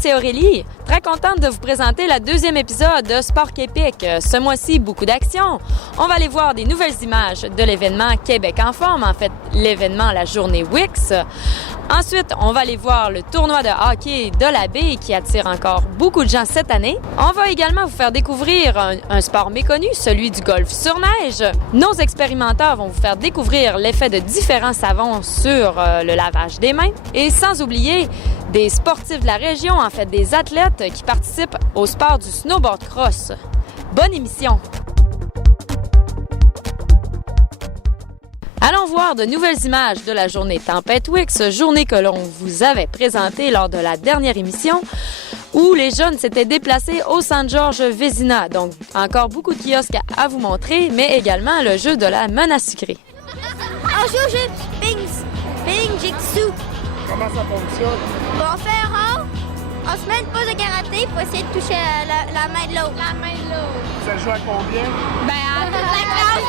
c'est Aurélie. Très contente de vous présenter le deuxième épisode de Sport Québec. Ce mois-ci, beaucoup d'action. On va aller voir des nouvelles images de l'événement Québec en forme, en fait, l'événement La Journée Wix. Ensuite, on va aller voir le tournoi de hockey de la baie qui attire encore beaucoup de gens cette année. On va également vous faire découvrir un sport méconnu, celui du golf sur neige. Nos expérimenteurs vont vous faire découvrir l'effet de différents savons sur le lavage des mains. Et sans oublier des sportifs de la région, en fait des athlètes qui participent au sport du snowboard cross. Bonne émission! Allons voir de nouvelles images de la journée Tempête Wix, journée que l'on vous avait présentée lors de la dernière émission où les jeunes s'étaient déplacés au Saint-Georges Vézina. Donc, encore beaucoup de kiosques à vous montrer, mais également le jeu de la menace sucrée. On joue au jeu Ping Jitsu. Comment ça fonctionne? On fait un rond, on se met une pose de karaté pour essayer de toucher la main de l'autre. La main de l'autre. Ça joue à combien? À toute la classe.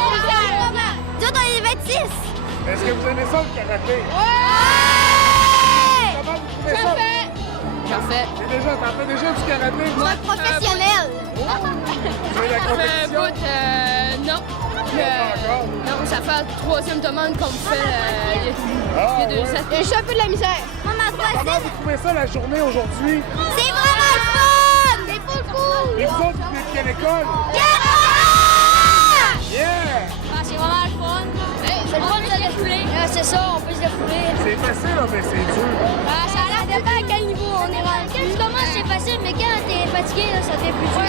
Nous autres, on est 26. Est-ce que vous aimez ça, le karaté? Ouais! Comment vous trouvez ça? J'en fais. T'en fais déjà du karaté? C'est un professionnel. Vous avez la compétition? Non. Pas Non, ça fait la troisième demande qu'on me fait il y a 2 ans. Je suis un peu de la misère. Maman, Comment vous trouvez ça, la journée aujourd'hui? c'est vraiment le fun! C'est pas cool! Et vous autres, vous venez de quelle école? Yeah! C'est vraiment le fun. C'est le fun de se défouler. C'est ça, on peut se défouler. C'est facile, là, mais c'est dur. Ça dépend à quel niveau on est rendu. Quand tu commences, c'est facile, mais quand t'es fatigué, là, ça devient plus dur.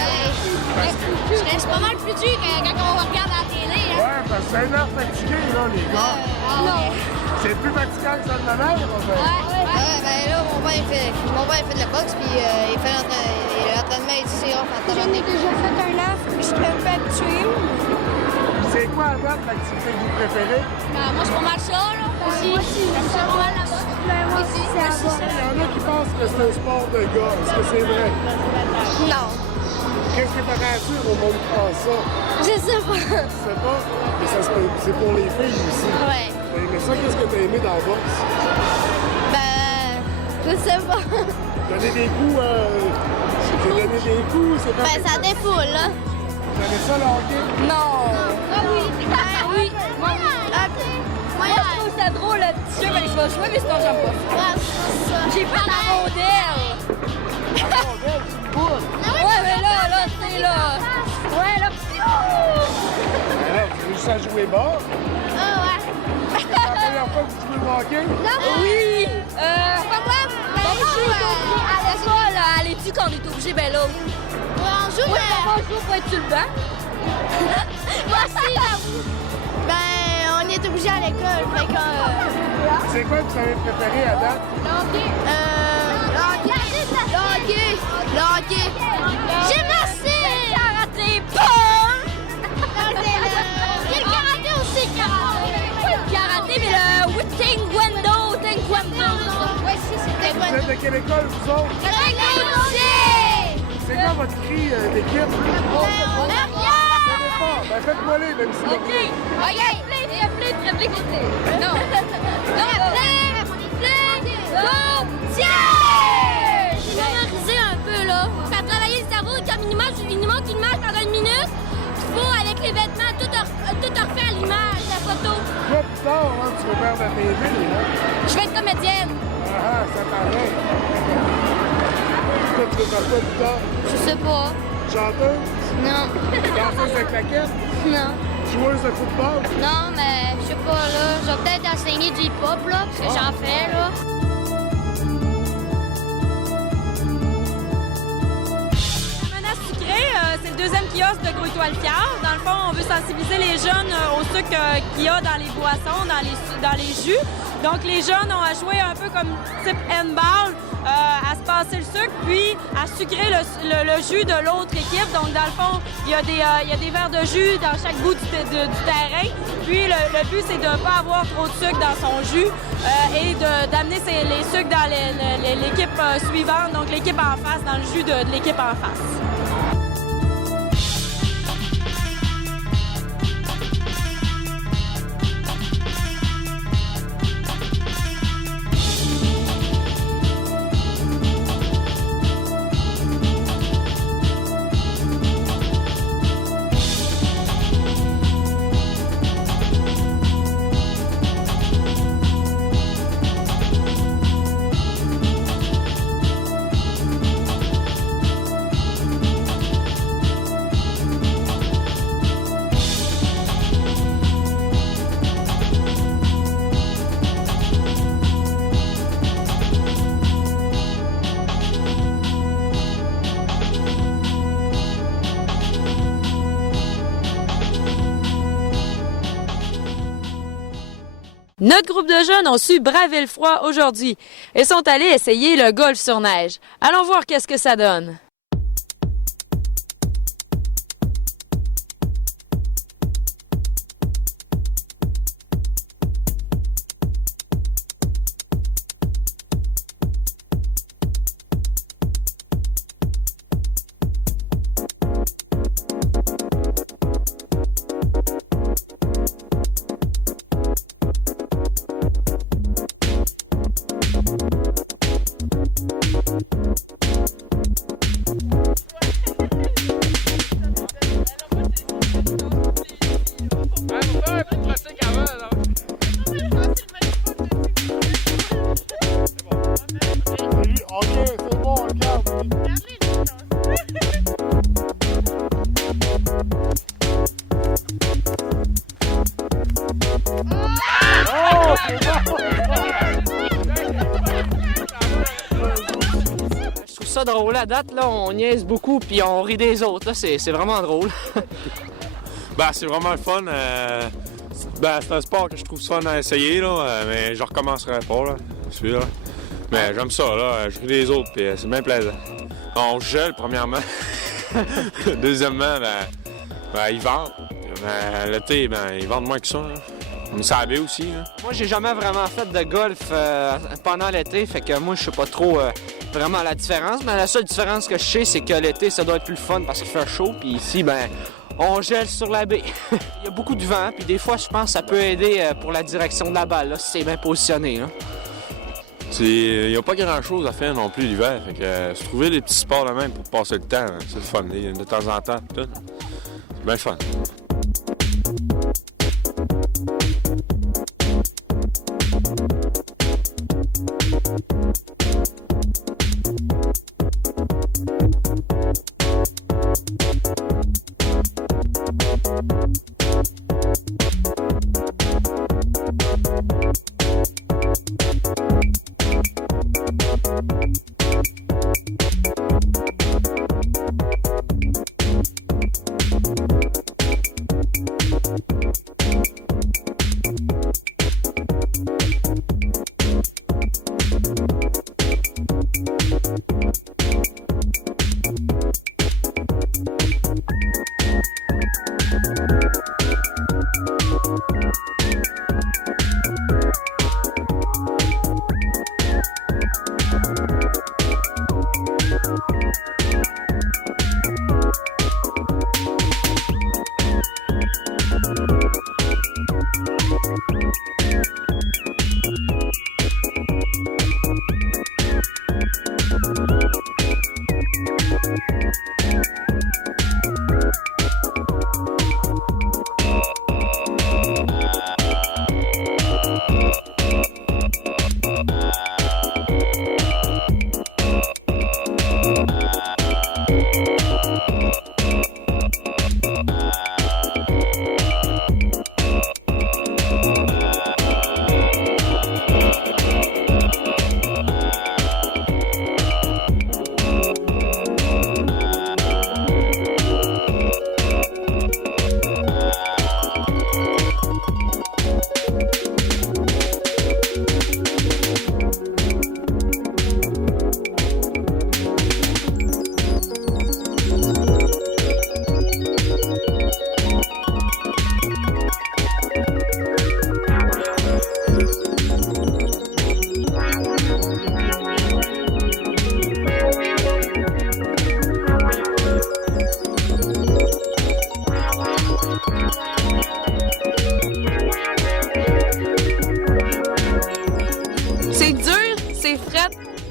C'est pas mal plus dur quand on regarde à la télé. Ouais, parce que c'est un heure fatigué, là, les gars. Non. C'est plus fatigant que ça de la mer, en fait. Ben là, mon père il fait de la boxe, puis il fait l'entraînement ici, c'est off. J'en ai déjà fait un œuf, puis je suis un peu habituée. C'est quoi, à date, l'activité que vous préférez? Moi, c'est pas mal ça, là. Aussi. J'aime ça pas mal la boxe. Aussi, c'est à voir. Il y en a qui pensent que c'est un sport de gars. Est-ce que c'est vrai? Non. Qu'est-ce que t'aurais à dire au monde qui pense ça? Je sais pas. Tu sais pas? Mais ça, c'est pour les filles aussi. Ouais. Mais ça, qu'est-ce que t'as aimé dans la boxe? Je sais pas. Donner des coups, c'est donner des coups, c'est pas... Ça défoule, là. Vous aimez ça, le hockey? Non. Oui. Moi, Je trouve ça drôle, le petit jeu, quand je vais jouer, mais sinon, j'aime pas. J'ai pas la rondelle. La rondelle, tu me boules. Ouais, mais là, c'est là. Ouais, là. Mais là, tu veux juste à jouer bas? C'est la première fois que tu joues au hockey? Oui. On joue à l'école, à l'étude, quand on est obligé, ben là. on joue, Moi, on joue pour être sur le banc. Moi aussi, on est obligé à l'école, fait que... C'est quoi que vous avez préféré à date? Le hockey. Gymnastique! Karaté, pom! Quel karaté aussi, Karaté, mais le taekwondo. Ouais, si, c'était Vous êtes de quelle école, vous autres? C'est quoi votre cri d'équipe? Ben faites-moi les, même si... Triplé. Non. J'ai mémorisé un peu, là. Ça a travaillé le cerveau, comme une image pendant 1 minute. Il faut, avec les vêtements, tout refaire à l'image, la photo. Toi, plus tard, hein, tu veux faire de la TV, hein? Je vais être comédienne. Ah, ça paraît. Toi, tu veux faire quoi plus tard? Je sais pas. Chanteuse? Non. Danseuse de claquettes? Non. Joueuse de football? Non, mais je sais pas, là. Je vais peut-être enseigner du hip-hop, là, parce que j'en fais, là. La menace sucrée, c'est le deuxième kiosque de Gros-Étoile-Fière. Dans le fond, on veut sensibiliser les jeunes au sucre qu'il y a dans les boissons, dans les jus. Donc, les jeunes ont à jouer un peu comme type handball, à se passer le sucre, puis à sucrer le jus de l'autre équipe. Donc, dans le fond, il y a des verres de jus dans chaque bout du terrain. Puis, le but, c'est de ne pas avoir trop de sucre dans son jus et d'amener les sucres dans l'équipe suivante, donc l'équipe en face, dans le jus de l'équipe en face. Notre groupe de jeunes ont su braver le froid aujourd'hui et sont allés essayer le golf sur neige. Allons voir qu'est-ce que ça donne. OK, c'est bon, regarde. Oh, c'est bon! Je trouve ça drôle. À date, là, on niaise beaucoup puis on rit des autres. Là, c'est vraiment drôle. C'est vraiment le fun. C'est un sport que je trouve fun à essayer, là, mais je recommencerai pas, là, celui-là. Mais j'aime ça, là. Je ris des autres, puis c'est bien plaisant. On gèle, premièrement. Deuxièmement, ils vendent. L'été, ils vendent moins que ça, là. On est sabé aussi, là. Moi, j'ai jamais vraiment fait de golf pendant l'été, fait que moi, je sais pas trop vraiment la différence. Mais la seule différence que je sais, c'est que l'été, ça doit être plus le fun parce qu'il fait chaud. Puis ici, on gèle sur la baie. Il y a beaucoup de vent, puis des fois, je pense que ça peut aider pour la direction de la balle, là, si c'est bien positionné, là. Il n'y a pas grand-chose à faire non plus l'hiver. Fait que se trouver des petits sports de même pour passer le temps, hein, c'est le fun. De temps en temps, tout. C'est bien le fun.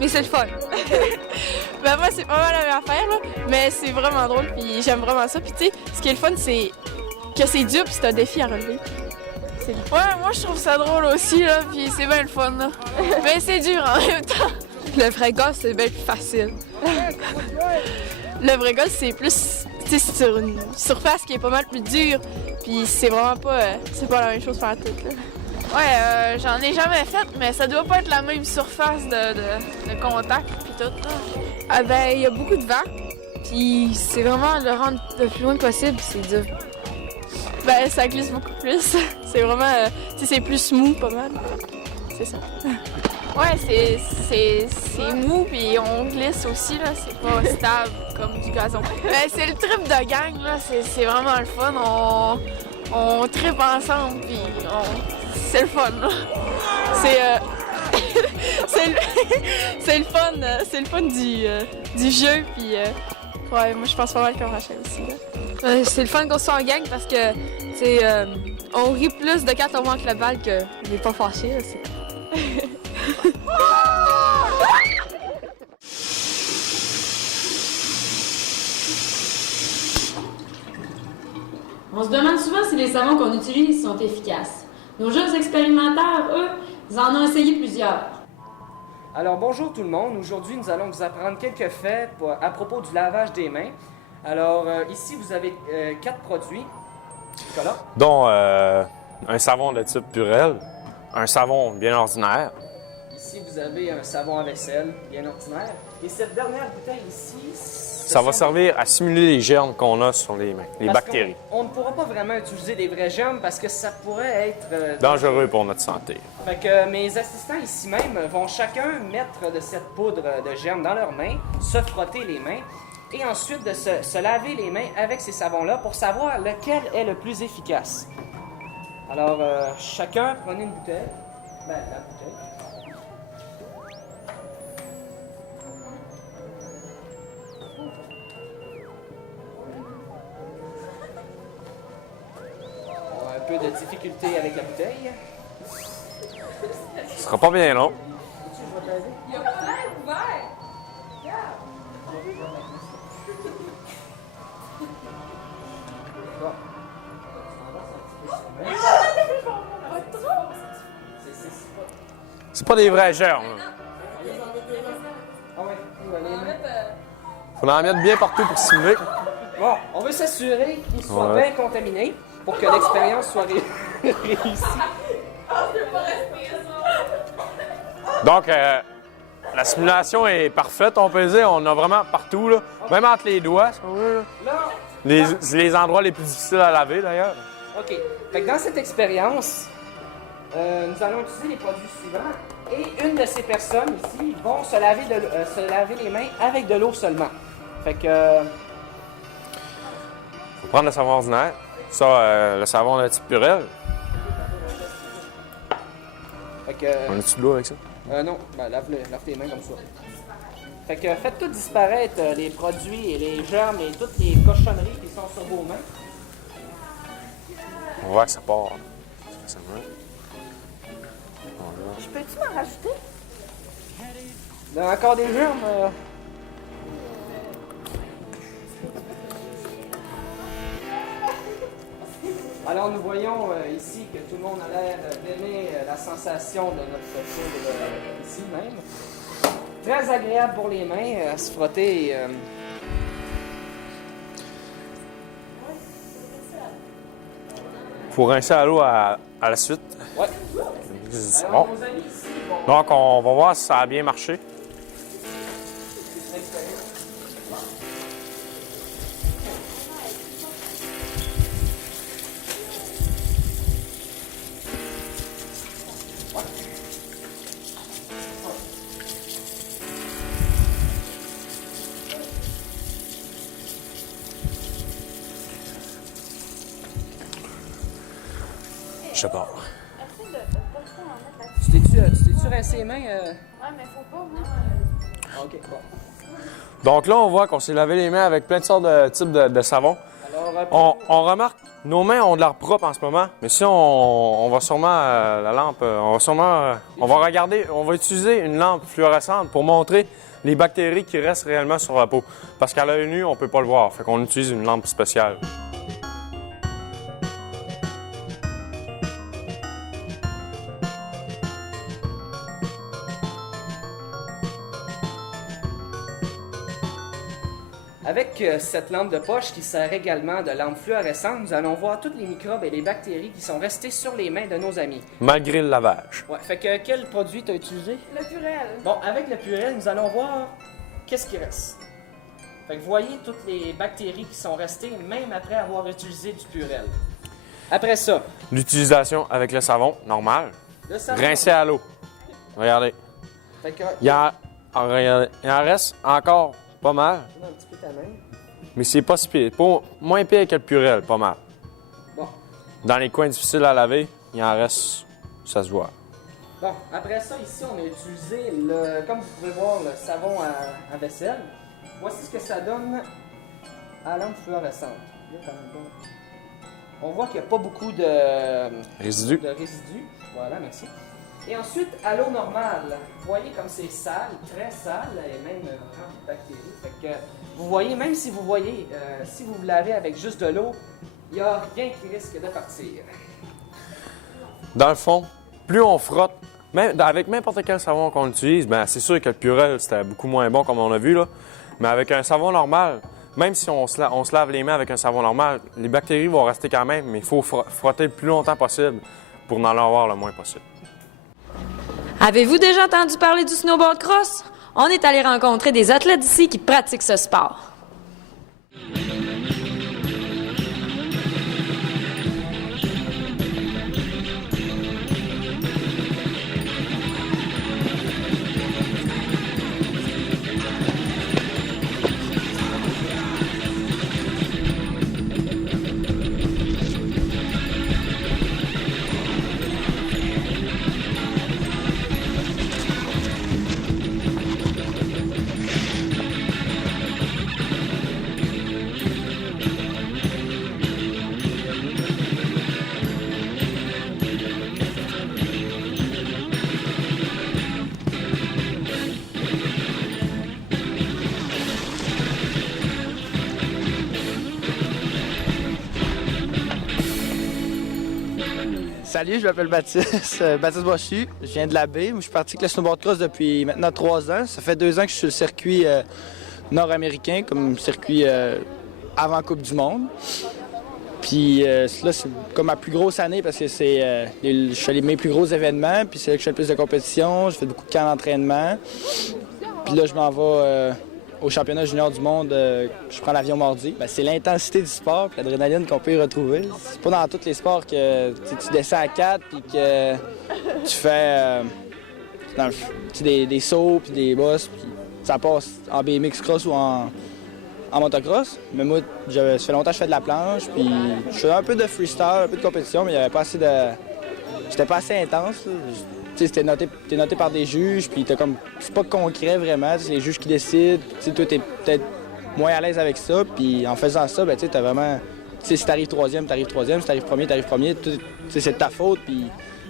mais c'est le fun. Ben moi, c'est pas mal la même affaire, là, mais c'est vraiment drôle, puis j'aime vraiment ça. Puis tu sais, ce qui est le fun, c'est que c'est dur, puis c'est un défi à relever. Ouais, moi je trouve ça drôle aussi, là, puis c'est bien le fun, là. Mais c'est dur en même temps. Le vrai golf, c'est bien plus facile. Le vrai golf, c'est plus, tu sais, sur une surface qui est pas mal plus dure, puis c'est vraiment pas, c'est pas la même chose faire tout, là. Ouais, j'en ai jamais fait, mais ça doit pas être la même surface de contact puis tout. Ah ben, il y a beaucoup de vent, puis c'est vraiment le rendre le plus loin possible, c'est dur. Ben Ben, ça glisse beaucoup plus. C'est vraiment, tu sais, c'est plus smooth pas mal. C'est ça. Ouais, c'est mou, puis on glisse aussi, là. C'est pas stable comme du gazon. Ben, c'est le trip de gang, là. C'est vraiment le fun. On tripe ensemble, puis c'est le fun, là. C'est le fun du jeu, puis ouais, moi je pense pas mal comme Rachel aussi, là. C'est le fun qu'on soit en gang parce que, on rit plus de quand on manque la balle que on n'est pas fâché, là. On se demande souvent si les savons qu'on utilise sont efficaces. Nos jeunes expérimentateurs, eux, ils en ont essayé plusieurs. Alors bonjour tout le monde, aujourd'hui nous allons vous apprendre quelques faits à propos du lavage des mains. Alors ici vous avez 4 produits, Nicolas. Dont un savon de type Purell, un savon bien ordinaire. Ici vous avez un savon à vaisselle bien ordinaire. Et cette dernière bouteille ici... Ça va servir à simuler les germes qu'on a sur les mains, les bactéries. On ne pourra pas vraiment utiliser des vrais germes parce que ça pourrait être... dangereux pour notre santé. Fait que mes assistants ici même vont chacun mettre de cette poudre de germes dans leurs mains, se frotter les mains et ensuite de se laver les mains avec ces savons-là pour savoir lequel est le plus efficace. Alors, chacun prenez une bouteille. Ben, la bouteille. Un peu de difficulté avec la bouteille. Ce sera pas bien long. Il y a pas l'air ouvert! C'est pas des vrais germes. Ah ouais, Faut en mettre bien partout pour simuler. bon, on veut s'assurer qu'ils soient bien contaminés pour que l'expérience soit réussie. Donc, la simulation est parfaite, on peut dire. On a vraiment partout, là. Même entre les doigts, si on veut. Là. Les endroits les plus difficiles à laver, d'ailleurs. OK. Fait que dans cette expérience, nous allons utiliser les produits suivants. Et une de ces personnes ici vont se laver les mains avec de l'eau seulement. Fait que... Faut prendre le savon ordinaire. Ça, le savon de type Purell. Fait que... On a-tu de l'eau avec ça? non, ben lave tes mains comme ça. Fait que faites tout disparaître les produits et les germes et toutes les cochonneries qui sont sur vos mains. On va voir que ça part. Ça va. Je peux-tu m'en rajouter? Il y a encore des germes. Alors nous voyons ici que tout le monde a l'air d'aimer la sensation de notre poudre ici même. Très agréable pour les mains à se frotter. Faut rincer à l'eau à la suite. Ouais. C'est Alors, bon. nos amis ici vont... Donc, on va voir si ça a bien marché. Je sais pas. Tu t'es-tu rincé les mains? Ouais, mais faut pas, moi. OK, bon. Donc là, on voit qu'on s'est lavé les mains avec plein de sortes de types de savons. Alors, On remarque, nos mains ont de l'air propre en ce moment, mais si on va sûrement la lampe, on va regarder, on va utiliser une lampe fluorescente pour montrer les bactéries qui restent réellement sur la peau. Parce qu'à l'œil nu, on peut pas le voir, fait qu'on utilise une lampe spéciale. Avec cette lampe de poche qui sert également de lampe fluorescente, nous allons voir tous les microbes et les bactéries qui sont restés sur les mains de nos amis. Malgré le lavage. Ouais, fait que quel produit tu as utilisé? Le Purell. Bon, avec le Purell, nous allons voir qu'est-ce qui reste. Fait que voyez toutes les bactéries qui sont restées même après avoir utilisé du Purell. Après ça, L'utilisation avec le savon, normal. le savon. Rincer à l'eau. Regardez. Fait que, Regardez. Il en reste encore pas mal. un petit peu ta main. Mais c'est pas si pire. Moins pire que le Purel, pas mal. Bon. Dans les coins difficiles à laver, il en reste, ça se voit. Bon, après ça, ici, on a utilisé, comme vous pouvez voir, le savon à vaisselle. Voici ce que ça donne à lampe fluorescente. Là, quand même bon. On voit qu'il n'y a pas beaucoup de Résidus. Voilà, merci. Et ensuite, à l'eau normale, vous voyez comme c'est sale, très sale, et même rempli de bactéries. Fait que vous voyez, même si vous voyez, si vous vous lavez avec juste de l'eau, il n'y a rien qui risque de partir. Dans le fond, plus on frotte, avec n'importe quel savon qu'on utilise, ben c'est sûr que le Purel, c'était beaucoup moins bon comme on a vu, là. Mais avec un savon normal, même si on se lave les mains avec un savon normal, les bactéries vont rester quand même, mais il faut frotter le plus longtemps possible pour en avoir le moins possible. Avez-vous déjà entendu parler du snowboard cross? On est allé rencontrer des athlètes ici qui pratiquent ce sport. Salut, je m'appelle Baptiste, Baptiste Brochu. Je viens de la baie. Je suis parti avec le snowboard cross depuis maintenant 3 ans. Ça fait 2 ans que je suis sur le circuit nord-américain, comme circuit avant Coupe du Monde. Puis là, c'est comme ma plus grosse année parce que je fais mes plus gros événements, puis c'est là que je fais le plus de compétitions. Je fais beaucoup de camps d'entraînement. Puis là, je m'en vais au championnat junior du monde, je prends l'avion mardi. Ben, c'est l'intensité du sport et l'adrénaline qu'on peut y retrouver. C'est pas dans tous les sports que tu descends à 4 puis que tu fais des sauts puis des bosses. Puis ça passe en BMX cross ou en motocross. Mais moi, ça fait longtemps que je fais de la planche. Puis je fais un peu de freestyle, un peu de compétition, mais il n'y avait pas assez de... C'était pas assez intense. T'es noté par des juges, puis c'est pas concret vraiment, c'est les juges qui décident. Toi, t'es peut-être moins à l'aise avec ça, puis en faisant ça, ben, t'as vraiment... si t'arrives troisième, t'arrives troisième, si t'arrives premier, c'est de ta faute, puis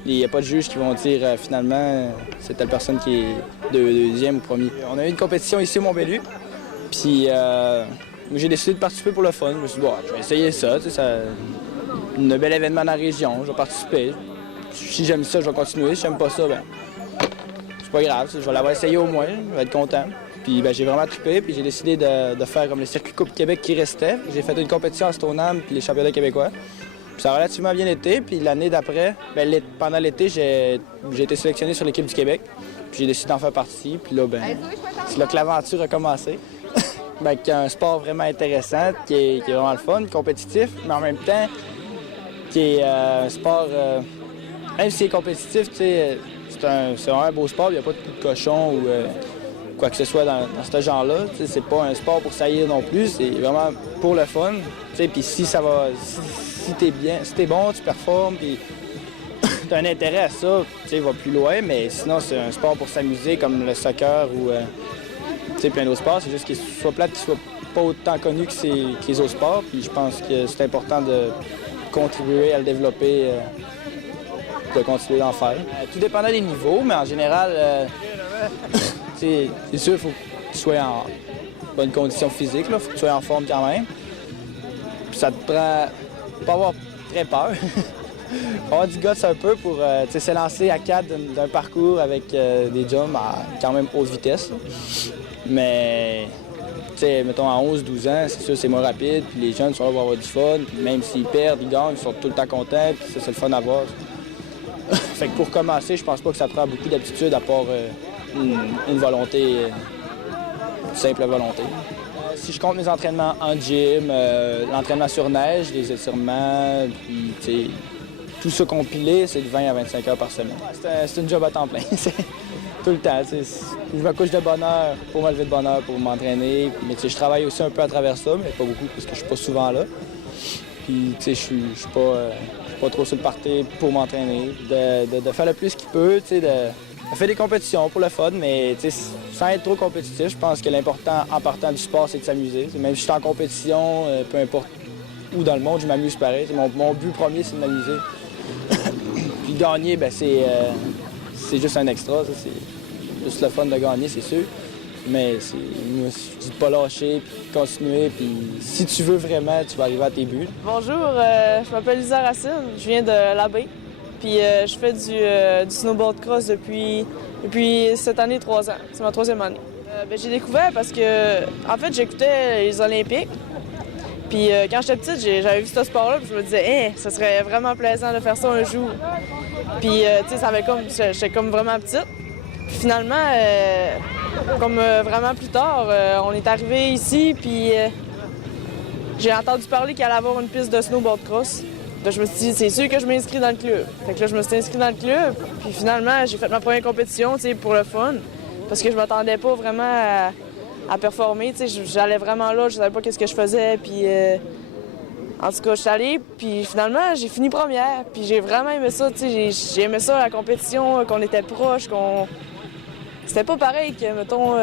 il n'y a pas de juges qui vont dire finalement c'est telle personne qui est deuxième ou premier. On a eu une compétition ici au Mont-Bellu, puis j'ai décidé de participer pour le fun. Je me suis dit, bon, je vais essayer ça, c'est un bel événement dans la région, je vais participer. Si j'aime ça, je vais continuer. Si j'aime pas ça, ben c'est pas grave. Je vais l'avoir essayé au moins, je vais être content. Puis ben, j'ai vraiment trippé, puis j'ai décidé de faire comme le circuit Coupe Québec qui restait. J'ai fait une compétition à Stoneham puis les championnats québécois. Puis ça a relativement bien été. Puis l'année d'après, pendant l'été, j'ai été sélectionné sur l'équipe du Québec. Puis j'ai décidé d'en faire partie. Puis là, ben, c'est là que l'aventure a commencé. Ben, qui est un sport vraiment intéressant, qui est vraiment le fun, compétitif, mais en même temps, qui est un sport... Même si c'est compétitif, c'est vraiment un beau sport, il n'y a pas de coup de cochon ou quoi que ce soit dans ce genre-là. C'est pas un sport pour saillir non plus, c'est vraiment pour le fun. Puis si t'es bon, tu performes, puis t'as un intérêt à ça, il va plus loin, mais sinon c'est un sport pour s'amuser comme le soccer ou plein d'autres sports. C'est juste qu'il soit plate, qu'il soit pas autant connu que les autres sports, puis je pense que c'est important de contribuer à le développer. De continuer d'en faire. Tout dépendant des niveaux, mais en général, c'est sûr, il faut que tu sois en bonne condition physique, il faut que tu sois en forme quand même. Puis ça te prend pas avoir très peur. Faut avoir du guts un peu pour s'élancer à 4 d'un parcours avec des jumps à quand même haute vitesse. Là. Mais, mettons, à 11-12 ans, c'est sûr, c'est moins rapide, puis les jeunes sont là pour avoir du fun, puis même s'ils perdent, ils gagnent, ils sont tout le temps contents, puis ça, c'est le fun à voir. Fait que pour commencer, je pense pas que ça prend beaucoup d'aptitude à part une volonté, une simple volonté. si je compte mes entraînements en gym, l'entraînement sur neige, les étirements, puis tu sais, tout ça compilé, c'est de 20 à 25 heures par semaine. C'est une job à temps plein, tout le temps. Je me couche de bonne heure pour me lever de bonne heure pour m'entraîner. Mais je travaille aussi un peu à travers ça, mais pas beaucoup parce que je suis pas souvent là. Puis je suis pas trop sur le party pour m'entraîner. De faire le plus qu'il peut, de faire des compétitions pour le fun, mais sans être trop compétitif. Je pense que l'important en partant du sport, c'est de s'amuser. Même si je suis en compétition, peu importe où dans le monde, je m'amuse pareil. Mon but premier, c'est de m'amuser. Puis gagner, ben c'est juste un extra. C'est juste le fun de gagner, c'est sûr. Mais moi, je dis de pas lâcher, puis continuer. Puis si tu veux vraiment, tu vas arriver à tes buts. Bonjour, je m'appelle Lisa Racine, je viens de l'Abbé. Puis je fais du snowboard cross depuis cette année 3 ans. C'est ma 3e année. J'ai découvert parce que, en fait, j'écoutais les Olympiques. Puis quand j'étais petite, j'avais vu ce sport-là, puis je me disais, ça serait vraiment plaisant de faire ça un jour. Puis, tu sais, j'étais comme vraiment petite. Puis finalement, vraiment plus tard, on est arrivé ici, puis j'ai entendu parler qu'il allait avoir une piste de snowboard cross. Là, je me suis dit, c'est sûr que je m'inscris dans le club. Fait que là, je me suis inscrit dans le club, puis finalement, j'ai fait ma première compétition, tu sais, pour le fun. Parce que je m'attendais pas vraiment à performer, tu sais, j'allais vraiment là, je savais pas qu'est-ce que je faisais, puis en tout cas, je suis allée, puis finalement, j'ai fini première, puis j'ai vraiment aimé ça, tu sais, j'ai aimé ça, la compétition, qu'on était proches, C'était pas pareil que, mettons,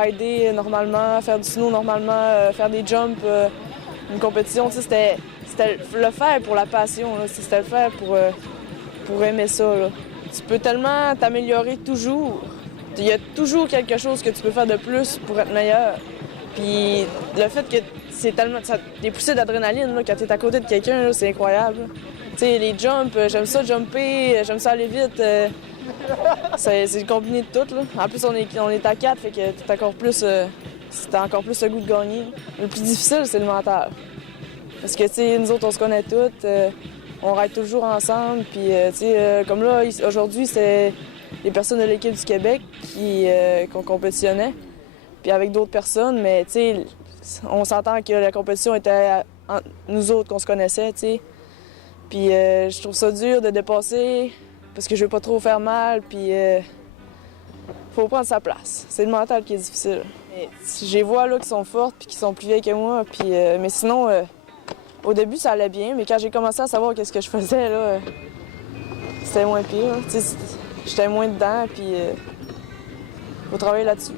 rider normalement, faire du snow normalement, faire des jumps, une compétition, tu sais, c'était le faire pour la passion, là, c'était le faire pour aimer ça, là. Tu peux tellement t'améliorer toujours. Il y a toujours quelque chose que tu peux faire de plus pour être meilleur. Puis le fait que c'est tellement... Des poussées d'adrénaline, là, quand t'es à côté de quelqu'un, là, c'est incroyable. Tu sais, les jumps, j'aime ça jumper, j'aime ça aller vite. C'est le combiné de tout, là. En plus, on est à 4, fait que t'as encore plus le goût de gagner. Le plus difficile, c'est le mental. Parce que, tu sais, nous autres, on se connaît toutes, on ride toujours ensemble, puis, tu sais, comme là, aujourd'hui, c'est les personnes de l'équipe du Québec qu'on compétitionnait, puis avec d'autres personnes, mais, tu sais, on s'entend que la compétition était entre nous autres qu'on se connaissait, tu sais. Puis, je trouve ça dur de dépasser, parce que je veux pas trop faire mal, puis faut prendre sa place. C'est le mental qui est difficile. Je les vois là qui sont fortes puis qui sont plus vieilles que moi, puis mais sinon au début ça allait bien, mais quand j'ai commencé à savoir qu'est-ce que je faisais là, c'était moins pire. J'étais moins dedans, puis faut travailler là-dessus.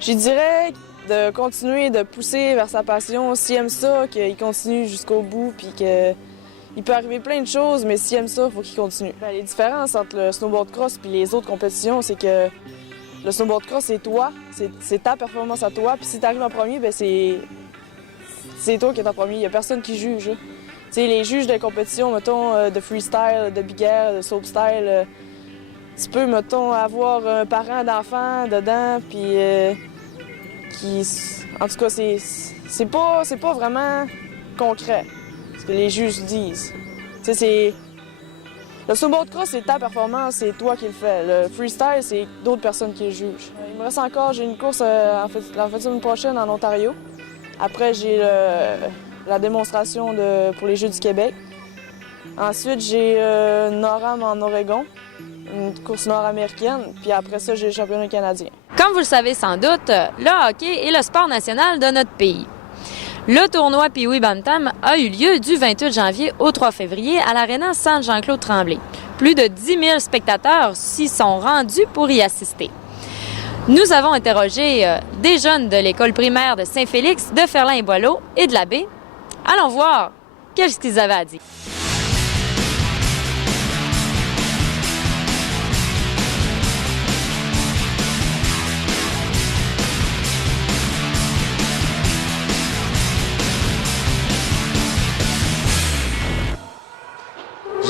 Je dirais de continuer de pousser vers sa passion. S'il aime ça, qu'il continue jusqu'au bout, puis que il peut arriver plein de choses, mais s'il aime ça, il faut qu'il continue. Les différences entre le snowboard cross et les autres compétitions, c'est que le snowboard cross, c'est toi, c'est ta performance à toi. Puis si tu arrives en premier, ben c'est toi qui es en premier. Il n'y a personne qui juge. Tu sais, les juges des compétitions, mettons, de freestyle, de big air, de slopestyle, tu peux, mettons, avoir un parent d'enfant dedans, puis en tout cas, c'est pas vraiment concret. Ce que les juges disent. Tu sais, le snowboard cross, c'est ta performance, c'est toi qui le fais. Le freestyle, c'est d'autres personnes qui le jugent. Il me reste encore, j'ai une course la semaine prochaine en Ontario. Après, j'ai la démonstration pour les Jeux du Québec. Ensuite, j'ai NORAM en Oregon, une course nord-américaine. Puis après ça, j'ai le championnat canadien. Comme vous le savez sans doute, le hockey est le sport national de notre pays. Le tournoi Pee-Wee Bantam a eu lieu du 28 janvier au 3 février à l'Aréna Saint-Jean-Claude-Tremblay. Plus de 10 000 spectateurs s'y sont rendus pour y assister. Nous avons interrogé des jeunes de l'école primaire de Saint-Félix, de Ferland-et-Boileau et de l'Abbé. Allons voir qu'est-ce qu'ils avaient à dire.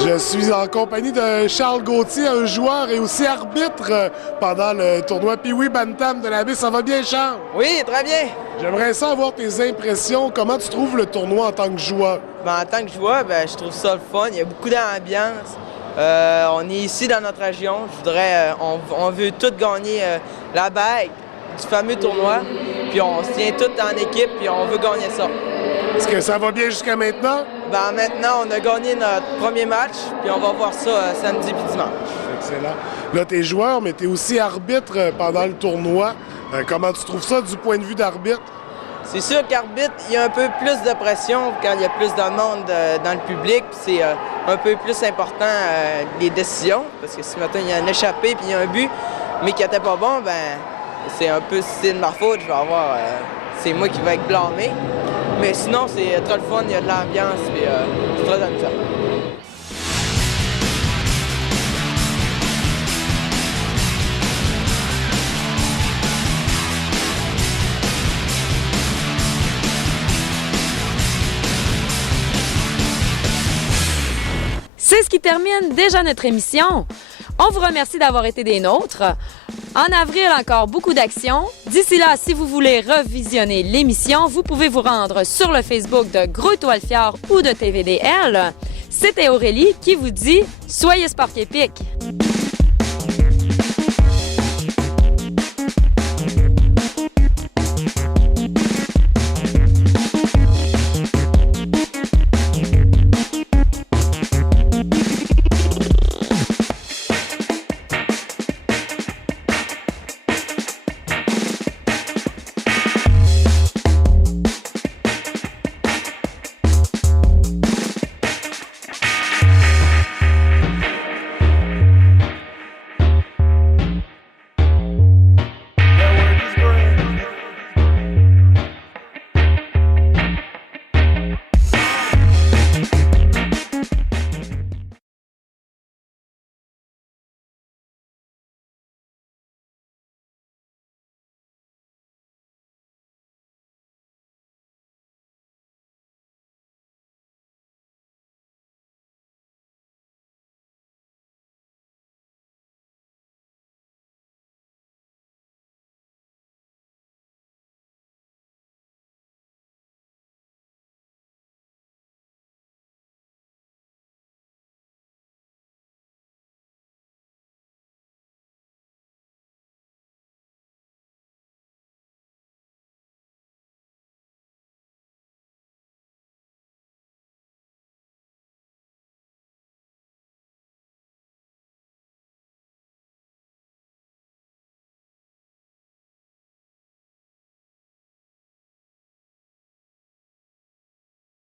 Je suis en compagnie de Charles Gauthier, un joueur et aussi arbitre pendant le tournoi Pee-Wee Bantam de l'Abbé. Ça va bien, Charles? Oui, très bien. J'aimerais ça avoir tes impressions. Comment tu trouves le tournoi en tant que joueur? En tant que joueur, je trouve ça le fun. Il y a beaucoup d'ambiance. On est ici dans notre région. On veut tous gagner la bague. du fameux tournoi. Puis on se tient tous en équipe, puis on veut gagner ça. Est-ce que ça va bien jusqu'à maintenant? Ben maintenant, on a gagné notre premier match, puis on va voir ça samedi puis dimanche. Excellent. Là, t'es joueur, mais t'es aussi arbitre pendant le tournoi. Comment tu trouves ça du point de vue d'arbitre? C'est sûr qu'arbitre, il y a un peu plus de pression quand il y a plus de monde dans le public. C'est un peu plus important les décisions, parce que si maintenant il y a un échappé puis il y a un but, mais qui n'était pas bon, ben c'est un peu, si c'est de ma faute, je vais avoir, c'est moi qui vais être blâmé. Mais sinon, c'est très le fun, il y a de l'ambiance, puis c'est très amusant. C'est ce qui termine déjà notre émission. On vous remercie d'avoir été des nôtres. En avril, encore beaucoup d'actions. D'ici là, si vous voulez revisionner l'émission, vous pouvez vous rendre sur le Facebook de Gros Étoile Fjord ou de TVDL. C'était Aurélie qui vous dit « Soyez sport épique ».